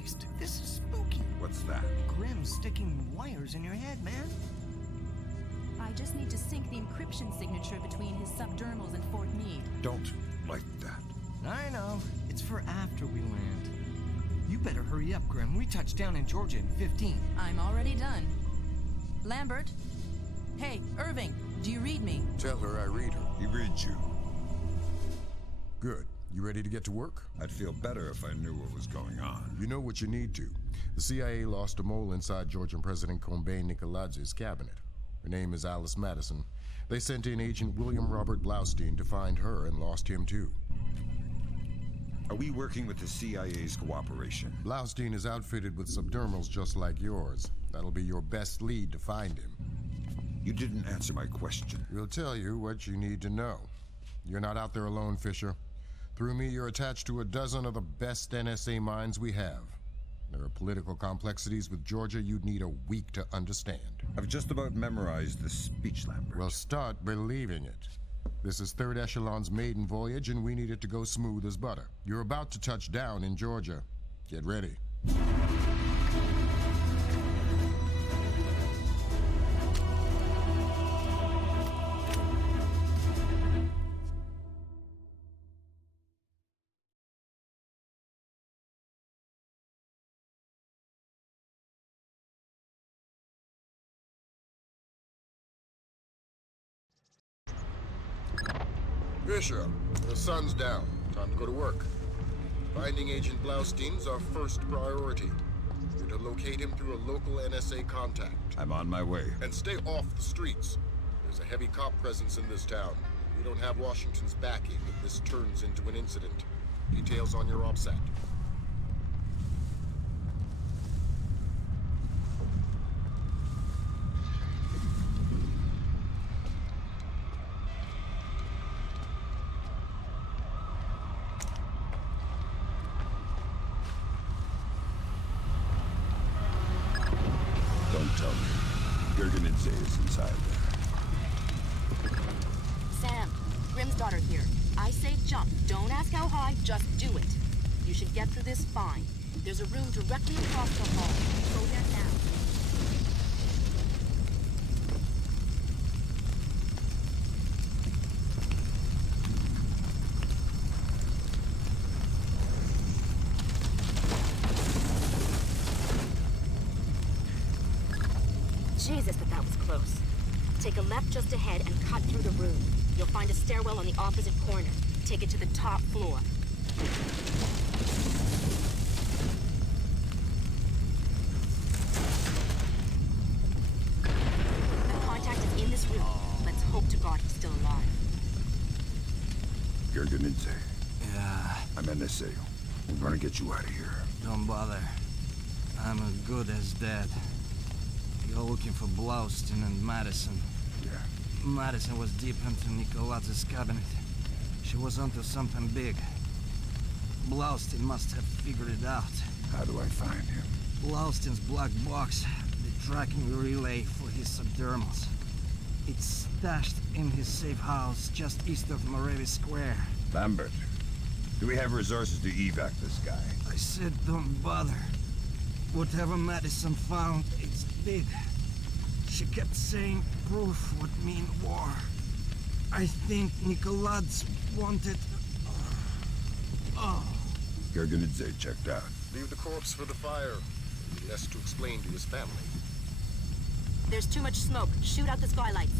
Christ, this is spooky. What's that? Grim sticking wires in your head, man. I just need to sync the encryption signature between his subdermals and Fort Meade. Don't like that. I know. It's for after we land. You better hurry up, Grim. We touch down in Georgia in 15. I'm already done. Lambert? Hey, Irving, do you read me? Tell her I read her. He reads you. Good. You ready to get to work? I'd feel better if I knew what was going on. You know what you need to. The CIA lost a mole inside Georgian President Combay Nicoladz's cabinet. Her name is Alice Madison. They sent in Agent William Robert Blaustein to find her and lost him too. Are we working with the CIA's cooperation? Blaustein is outfitted with subdermals just like yours. That'll be your best lead to find him. You didn't answer my question. We'll tell you what you need to know. You're not out there alone, Fisher. Through me, you're attached to a dozen of the best NSA minds we have. There are political complexities with Georgia you'd need a week to understand. I've just about memorized the speech, Lambert. Well, start believing it. This is Third Echelon's maiden voyage, and we need it to go smooth as butter. You're about to touch down in Georgia. Get ready. Fisher, the sun's down. Time to go to work. Finding Agent Blaustein's our first priority. We're to locate him through a local NSA contact. I'm on my way. And stay off the streets. There's a heavy cop presence in this town. We don't have Washington's backing if this turns into an incident. Details on your OPSAT. Is inside there. Sam, Grim's daughter here. I say jump. Don't ask how high, just do it. You should get through this fine. There's a room directly across the hall. Go there now. Jesus, but that was close. Take a left just ahead and cut through the room. You'll find a stairwell on the opposite corner. Take it to the top floor. The contact is in this room. Let's hope to God he's still alive. Gergenidze. Yeah, I'm NSA. We're gonna get you out of here. don't bother. I'm as good as dead. You're looking for Blaustein and Madison. Yeah. Madison was deep into Nicoladz's cabinet. She was onto something big. Blaustein must have figured it out. How do I find him? Blaustein's black box, the tracking relay for his subdermals. It's stashed in his safe house just east of Moravi Square. Lambert, do we have resources to evac this guy? I said don't bother. Whatever Madison found, it's big. She kept saying proof would mean war. I think Nicoladze wanted... Oh. Gergenidze checked out. Leave the corpse for the fire. He has to explain to his family. There's too much smoke. Shoot out the skylights.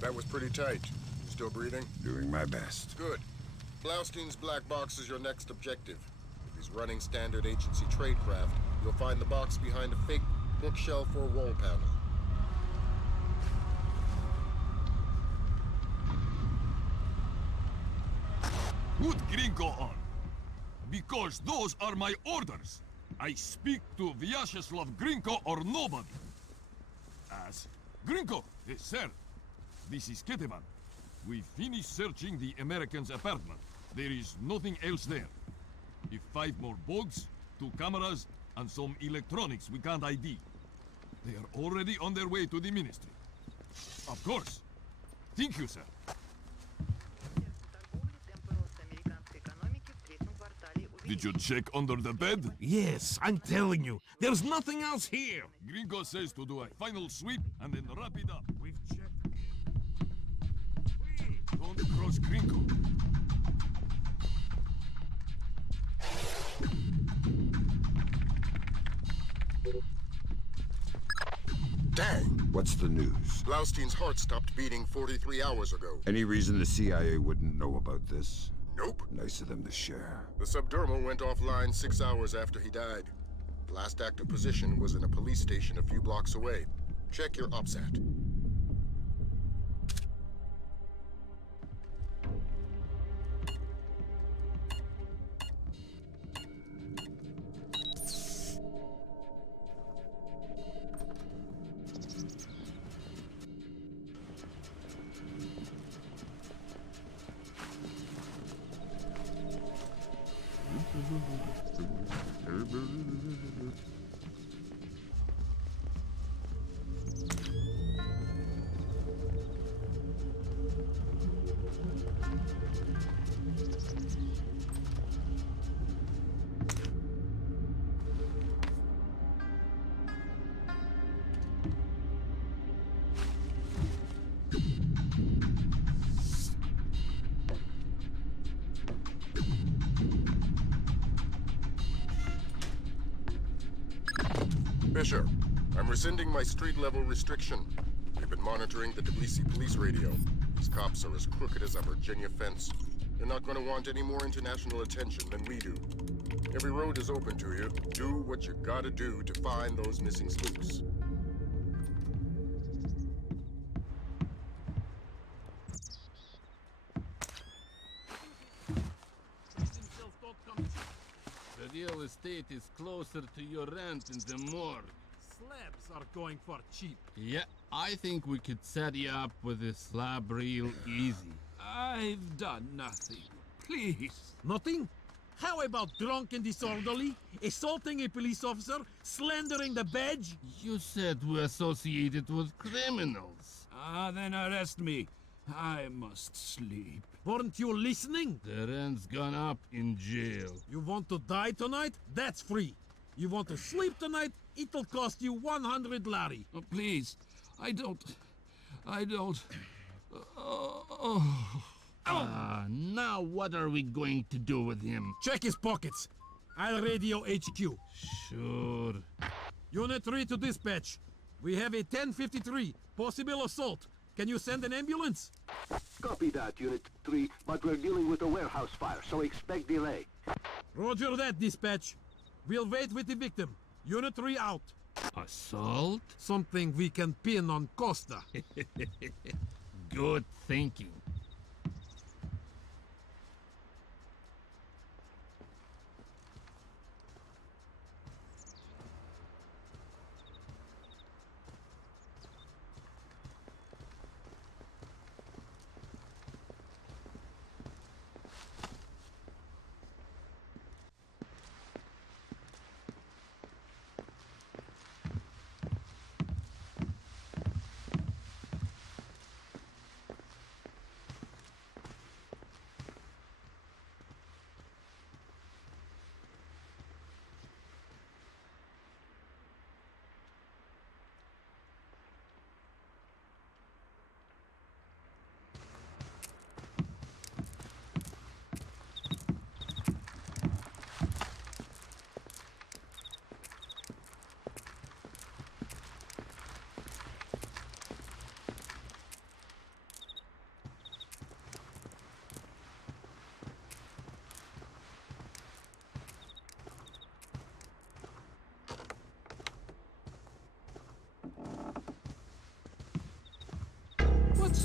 That was pretty tight. You still breathing? Doing my best. Good. Blaustein's black box is your next objective. If he's running standard agency tradecraft, you'll find the box behind a fake bookshelf or wall panel. Put Gringo on, because those are my orders. I speak to Vyacheslav Gringo or nobody. As Gringo, yes, sir. This is Ketevan. We finished searching the American's apartment. There is nothing else there. If 5 more bugs, 2 cameras, and some electronics we can't ID. They are already on their way to the ministry. Of course. Thank you, sir. Did you check under the bed? Yes, I'm telling you, there's nothing else here. Gringo says to do a final sweep and then wrap it up. We've checked. Don't cross Gringo. Dang! What's the news? Blaustein's heart stopped beating 43 hours ago. Any reason the CIA wouldn't know about this? Nope. Nice of them to share. The subdermal went offline 6 hours after he died. The last active position was in a police station a few blocks away. Check your OPSAT. Fisher, I'm rescinding my street-level restriction. We've been monitoring the Tbilisi police radio. These cops are as crooked as a Virginia fence. They're not going to want any more international attention than we do. Every road is open to you. Do what you gotta do to find those missing spooks. The real estate is closer to your rent in the morgue. Slabs are going for cheap. Yeah, I think we could set you up with a slab real easy. I've done nothing. Please. Nothing? How about drunk and disorderly, assaulting a police officer, slandering the badge? You said we associated with criminals. Then arrest me. I must sleep. Weren't you listening? The rent's gone up in jail. You want to die tonight? That's free. You want to sleep tonight? It'll cost you 100 lari. Oh, please. I don't... Now what are we going to do with him? Check his pockets. I'll radio HQ. Sure. Unit 3 to dispatch. We have a 1053, possible assault. Can you send an ambulance? Copy that, Unit 3, but we're dealing with a warehouse fire, so expect delay. Roger that, dispatch. We'll wait with the victim. Unit 3 out. Assault? Something we can pin on Costa. Good thinking.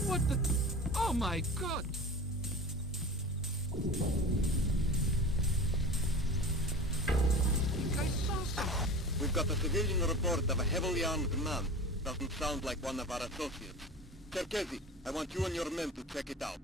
What the... Oh my god! I think I saw something. We've got a civilian report of a heavily armed man. Doesn't sound like one of our associates. Cherkezi, I want you and your men to check it out.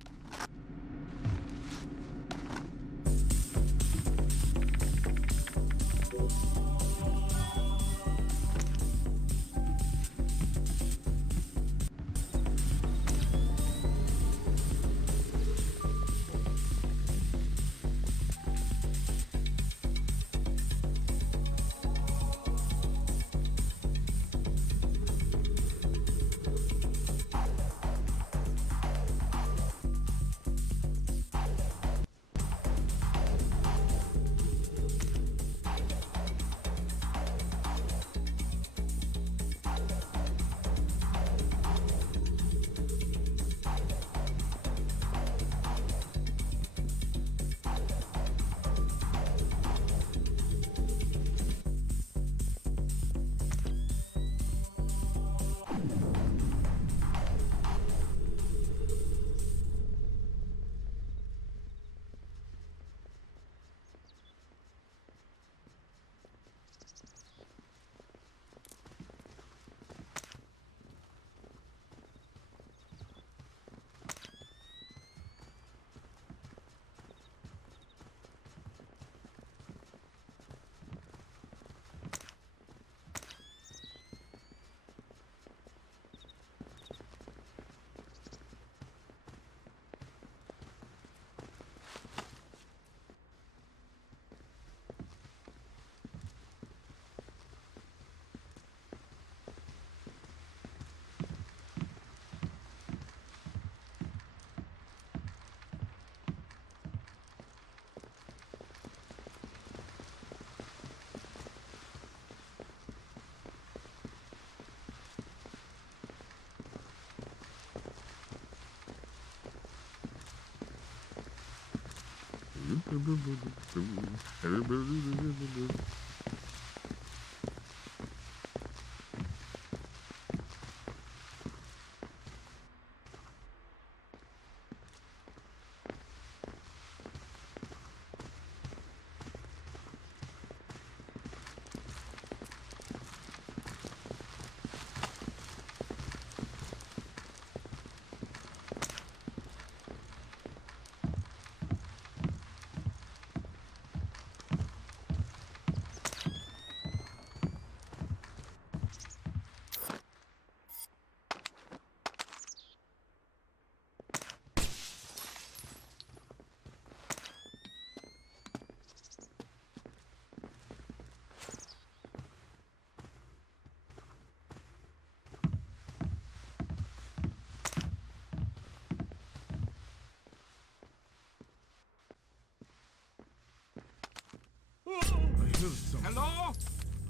Hello?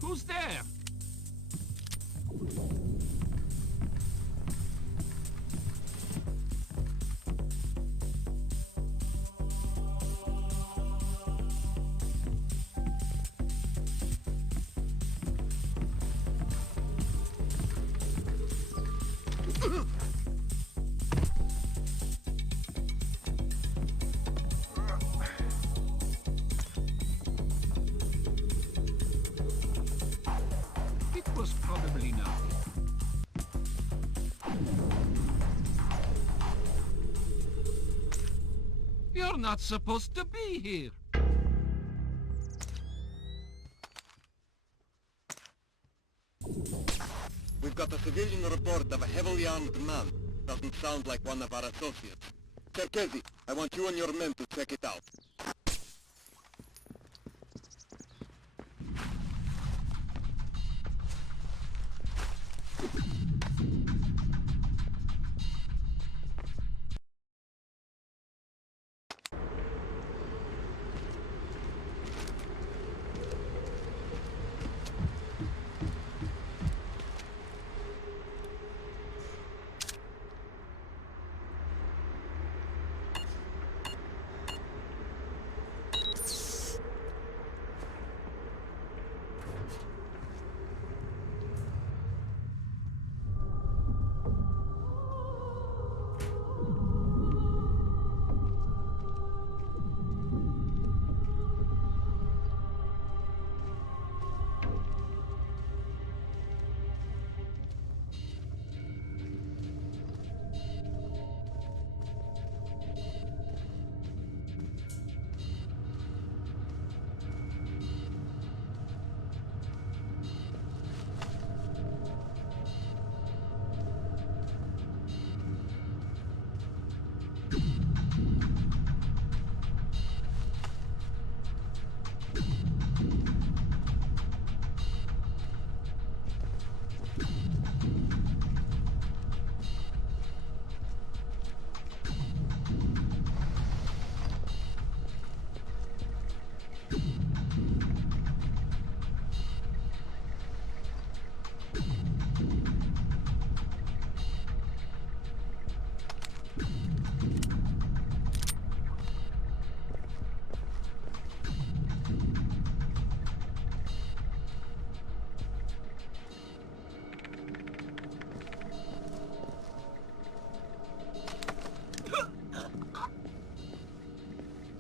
Who's there? It was probably nothing. You're not supposed to be here. We've got a civilian report of a heavily armed man. Doesn't sound like one of our associates. Cherkezi, I want you and your men to check it out.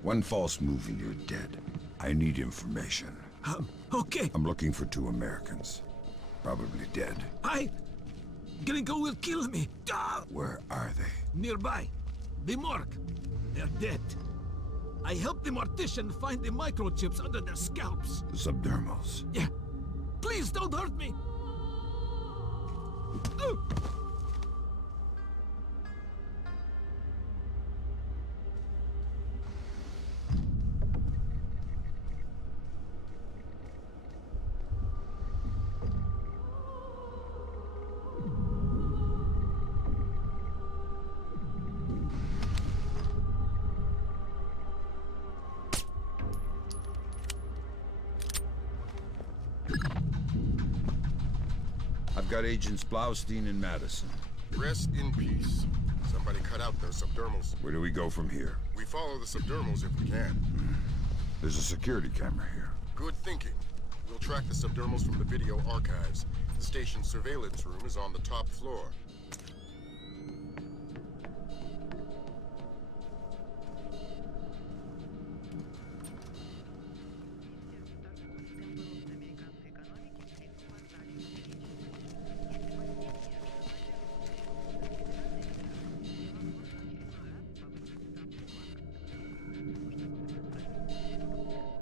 One false move and you're dead. I need information. Okay. I'm looking for 2 Americans. Probably dead. Gringo will kill me. Where are they? Nearby. The morgue. They're dead. I helped the mortician find the microchips under their scalps. The subdermals. Yeah. Please don't hurt me. I've got Agents Blaustein and Madison. Rest in peace. Somebody cut out their subdermals. Where do we go from here? We follow the subdermals if we can. There's a security camera here. Good thinking. We'll track the subdermals from the video archives. The station's surveillance room is on the top floor.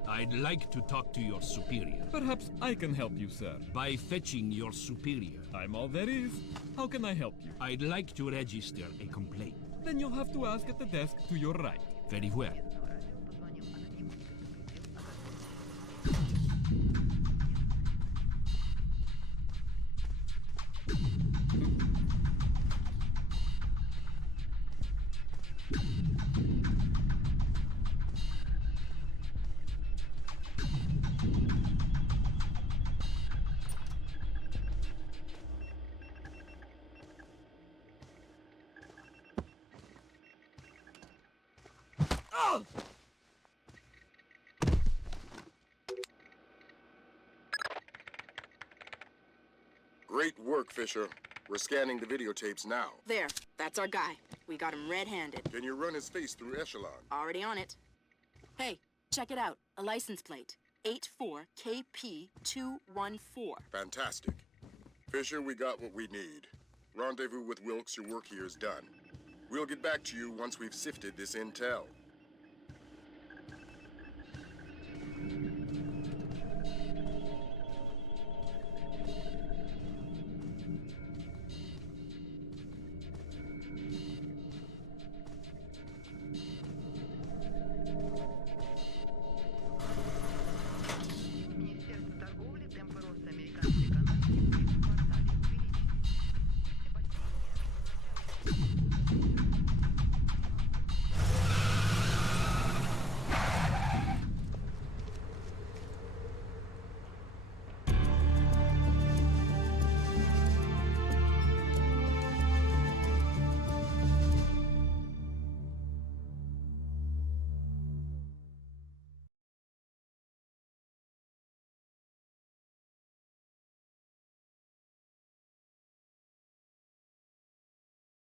I'd like to talk to your superior. Perhaps I can help you, sir. By fetching your superior. I'm all there is. How can I help you? I'd like to register a complaint. Then you'll have to ask at the desk to your right. Very well. Great work, Fisher. We're scanning the videotapes now. There, that's our guy. We got him red-handed. Can you run his face through Echelon? Already on it. Hey, check it out. A license plate. 84KP214. Fantastic. Fisher, we got what we need. Rendezvous with Wilkes, your work here is done. We'll get back to you once we've sifted this intel.